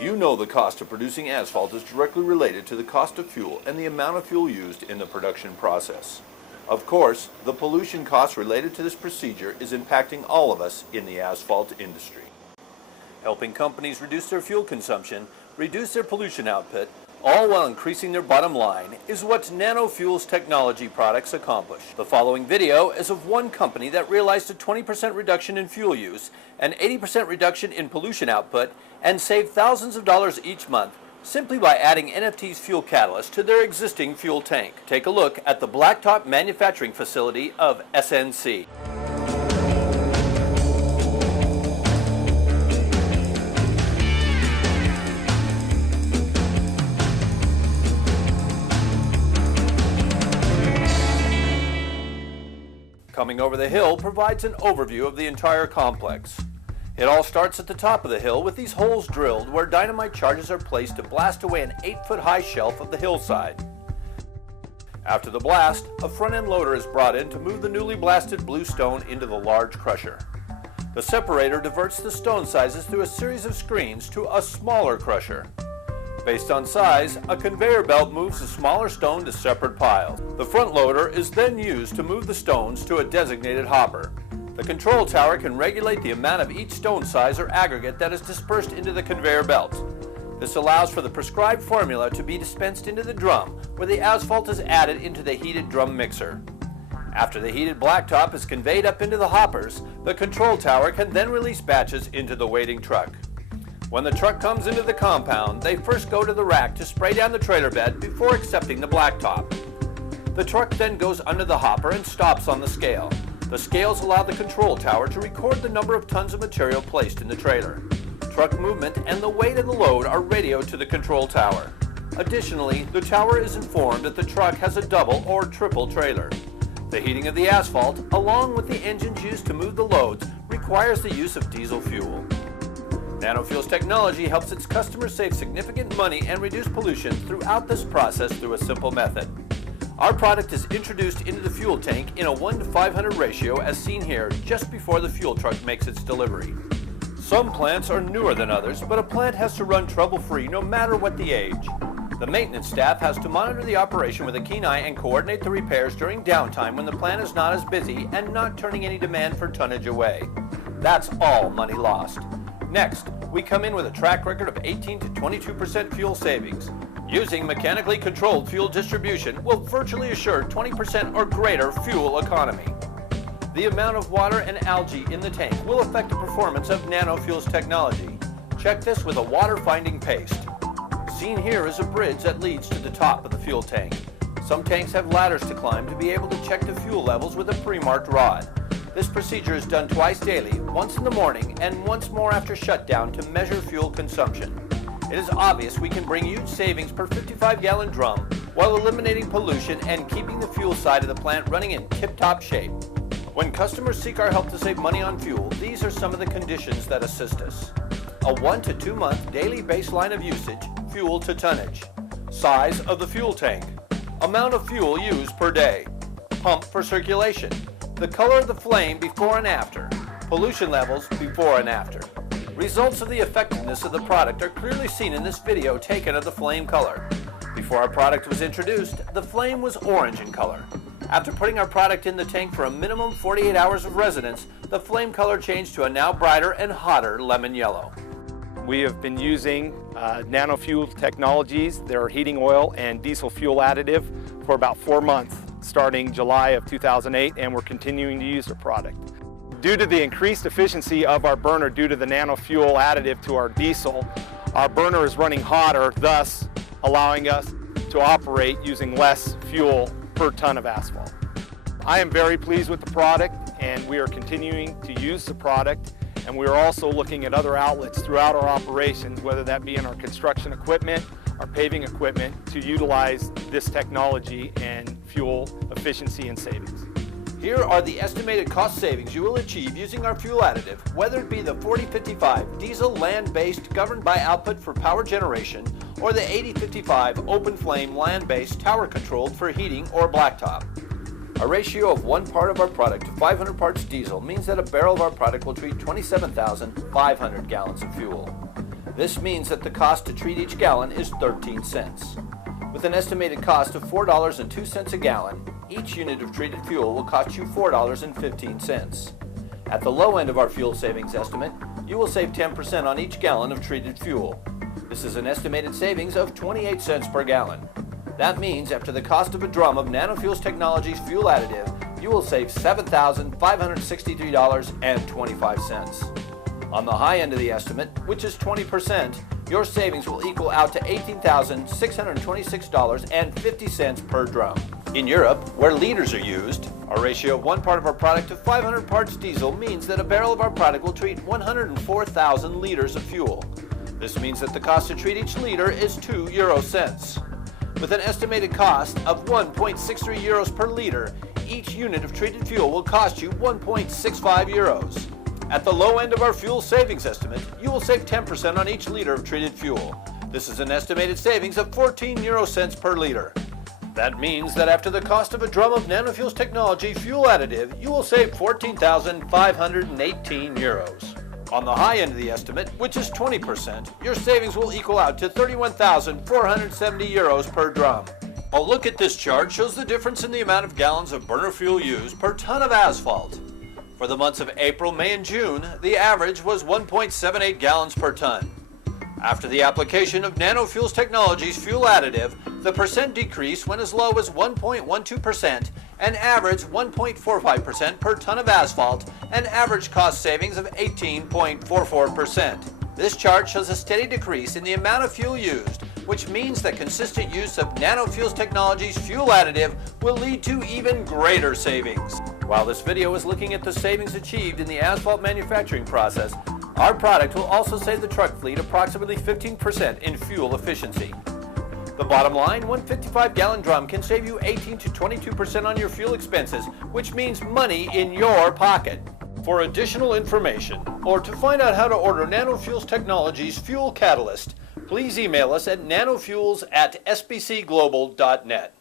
You know the cost of producing asphalt is directly related to the cost of fuel and the amount of fuel used in the production process. Of course, the pollution costs related to this procedure is impacting all of us in the asphalt industry. Helping companies reduce their fuel consumption, reduce their pollution output, all while increasing their bottom line, is what NanoFuels technology products accomplish. The following video is of one company that realized a 20% reduction in fuel use, an 80% reduction in pollution output, and saved thousands of dollars each month simply by adding NFT's fuel catalyst to their existing fuel tank. Take a look at the blacktop manufacturing facility of SNC. Coming over the hill provides an overview of the entire complex. It all starts at the top of the hill with these holes drilled where dynamite charges are placed to blast away an 8-foot-high shelf of the hillside. After the blast, a front-end loader is brought in to move the newly blasted blue stone into the large crusher. The separator diverts the stone sizes through a series of screens to a smaller crusher. Based on size, a conveyor belt moves the smaller stone to separate piles. The front loader is then used to move the stones to a designated hopper. The control tower can regulate the amount of each stone size or aggregate that is dispersed into the conveyor belt. This allows for the prescribed formula to be dispensed into the drum, where the asphalt is added into the heated drum mixer. After the heated blacktop is conveyed up into the hoppers, the control tower can then release batches into the waiting truck. When the truck comes into the compound, they first go to the rack to spray down the trailer bed before accepting the blacktop. The truck then goes under the hopper and stops on the scale. The scales allow the control tower to record the number of tons of material placed in the trailer. Truck movement and the weight of the load are radioed to the control tower. Additionally, the tower is informed that the truck has a double or triple trailer. The heating of the asphalt, along with the engines used to move the loads, requires the use of diesel fuel. NanoFuels technology helps its customers save significant money and reduce pollution throughout this process through a simple method. Our product is introduced into the fuel tank in a 1:500 ratio as seen here just before the fuel truck makes its delivery. Some plants are newer than others, but a plant has to run trouble-free no matter what the age. The maintenance staff has to monitor the operation with a keen eye and coordinate the repairs during downtime when the plant is not as busy and not turning any demand for tonnage away. That's all money lost. Next, we come in with a track record of 18 to 22% fuel savings. Using mechanically controlled fuel distribution will virtually assure 20% or greater fuel economy. The amount of water and algae in the tank will affect the performance of NanoFuels technology. Check this with a water-finding paste. Seen here is a bridge that leads to the top of the fuel tank. Some tanks have ladders to climb to be able to check the fuel levels with a pre-marked rod. This procedure is done twice daily, once in the morning and once more after shutdown to measure fuel consumption. It is obvious we can bring huge savings per 55-gallon drum while eliminating pollution and keeping the fuel side of the plant running in tip-top shape. When customers seek our help to save money on fuel, these are some of the conditions that assist us. A 1 to 2 month daily baseline of usage, fuel to tonnage. Size of the fuel tank. Amount of fuel used per day. Pump for circulation. The color of the flame before and after. Pollution levels before and after. Results of the effectiveness of the product are clearly seen in this video taken of the flame color. Before our product was introduced, the flame was orange in color. After putting our product in the tank for a minimum 48 hours of residence, the flame color changed to a now brighter and hotter lemon yellow. We have been using NanoFuel technologies, their heating oil and diesel fuel additive, for about 4 months, starting July of 2008, and we're continuing to use the product. Due to the increased efficiency of our burner due to the NanoFuel additive to our diesel, our burner is running hotter, thus allowing us to operate using less fuel per ton of asphalt. I am very pleased with the product, and we are continuing to use the product, and we are also looking at other outlets throughout our operations, whether that be in our construction equipment, our paving equipment, to utilize this technology and fuel efficiency and savings. Here are the estimated cost savings you will achieve using our fuel additive, whether it be the 4055 diesel land-based governed by output for power generation or the 8055 open flame land-based tower controlled for heating or blacktop. A ratio of 1 part of our product to 500 parts diesel means that a barrel of our product will treat 27,500 gallons of fuel. This means that the cost to treat each gallon is 13 cents. With an estimated cost of $4.02 a gallon, each unit of treated fuel will cost you $4.15. At the low end of our fuel savings estimate, you will save 10% on each gallon of treated fuel. This is an estimated savings of 28 cents per gallon. That means after the cost of a drum of NanoFuels Technologies fuel additive, you will save $7,563.25. On the high end of the estimate, which is 20%, your savings will equal out to $18,626.50 per drum. In Europe, where liters are used, our ratio of 1 part of our product to 500 parts diesel means that a barrel of our product will treat 104,000 liters of fuel. This means that the cost to treat each liter is 2 euro cents. With an estimated cost of 1.63 euros per liter, each unit of treated fuel will cost you 1.65 euros. At the low end of our fuel savings estimate, you will save 10% on each liter of treated fuel. This is an estimated savings of 14 euro cents per liter. That means that after the cost of a drum of NanoFuels Technology fuel additive, you will save 14,518 euros. On the high end of the estimate, which is 20%, your savings will equal out to 31,470 euros per drum. A look at this chart shows the difference in the amount of gallons of burner fuel used per ton of asphalt. For the months of April, May, and June, the average was 1.78 gallons per ton. After the application of NanoFuels Technologies fuel additive, the percent decrease went as low as 1.12% and averaged 1.45% per ton of asphalt, an average cost savings of 18.44%. This chart shows a steady decrease in the amount of fuel used, which means that consistent use of NanoFuels Technologies fuel additive will lead to even greater savings. While this video is looking at the savings achieved in the asphalt manufacturing process, our product will also save the truck fleet approximately 15% in fuel efficiency. The bottom line, one 55-gallon drum can save you 18 to 22% on your fuel expenses, which means money in your pocket. For additional information, or to find out how to order NanoFuels Technologies fuel catalyst, please email us at nanofuels@sbcglobal.net.